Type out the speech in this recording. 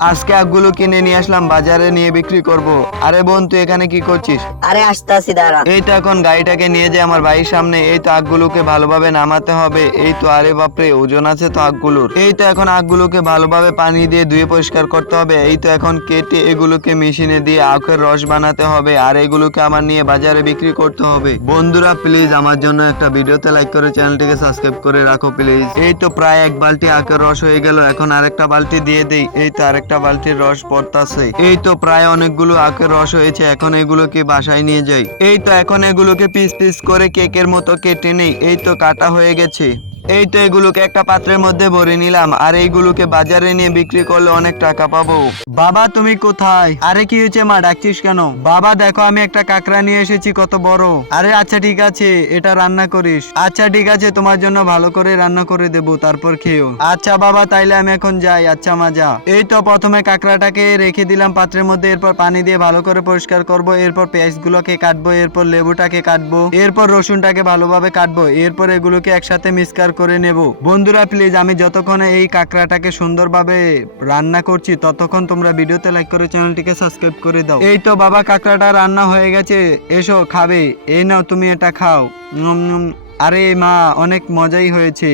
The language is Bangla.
আজকে আখগুলো কিনে নিয়ে আসলাম, বাজারে নিয়ে বিক্রি করব। আরে বোন, তুই এখানে কি করছিস? আরে আসতাছি দাঁড়া। এই তো এখন গাড়িটাকে নিয়ে যায় আমার বাড়ির সামনে। এই তো আখগুলোকে ভালোভাবে নামাতে হবে। এই তো, আরে বাপরে, ওজন আছে তো আখগুলোর। এই তো এখন আখগুলোকে ভালোভাবে পানি দিয়ে ধুয়ে পরিষ্কার করতে হবে। এই তো এখন কেটে এগুলোকে মেশিনে দিয়ে আখের রস বানাতে হবে, আর এগুলোকে আমার নিয়ে বাজারে বিক্রি করতে হবে। বন্ধুরা প্লিজ আমার জন্য একটা ভিডিওতে লাইক করে চ্যানেলটিকে সাবস্ক্রাইব করে রাখো প্লিজ। এই তো প্রায় এক বালতি আখের রস হয়ে গেল, এখন আরেকটা বালতি দিয়ে দেই। এই তো আরেকটা বালতির রস পড়তাছে। এই তো প্রায় অনেকগুলো আখের রস হয়েছে, এখন এগুলোকে বাসায় নিয়ে যাই। এই তো এখন এগুলোকে পিস পিস করে কেকের মতো কেটে নেই। এই তো কাটা হয়ে গেছে। এই তো এগুলোকে একটা পাত্রের মধ্যে ভরে নিলাম, আর এইগুলোকে বাজারে নিয়ে বিক্রি করলে অনেক টাকা পাবো। বাবা তুমি কোথায়? আরে কি হয়েছে মা, ডাকছিস কেন? বাবা দেখো, আমি একটা কাঁকড়া নিয়ে এসেছি, কত বড়। আরে আচ্ছা ঠিক আছে, এটা রান্না করিস। আচ্ছা ঠিক আছে, তোমার জন্য ভালো করে রান্না করে দেবো, তারপর খেও। আচ্ছা বাবা, তাইলে আমি এখন যাই। আচ্ছা মা যা। এই তো প্রথমে কাঁকড়াটাকে রেখে দিলাম পাত্রের মধ্যে, এরপর পানি দিয়ে ভালো করে পরিষ্কার করব, এরপর পেঁয়াজগুলোকে কাটবো, এরপর লেবুটাকে কাটবো, এরপর রসুনটাকে ভালোভাবে কাটবো, এরপর এগুলোকে একসাথে মিক্সচার করে নেব। বন্ধুরা প্লিজ, আমি যতক্ষণ এই কাঁকড়াটাকে সুন্দরভাবে রান্না করছি ততক্ষণ তোমরা ভিডিওতে লাইক করে চ্যানেলটিকে সাবস্ক্রাইব করে দাও। এই তো বাবা, কাঁকড়াটা রান্না হয়ে গেছে, এসো খাবে। এই নাও তুমি এটা খাও। আরে মা, অনেক মজাই হয়েছে।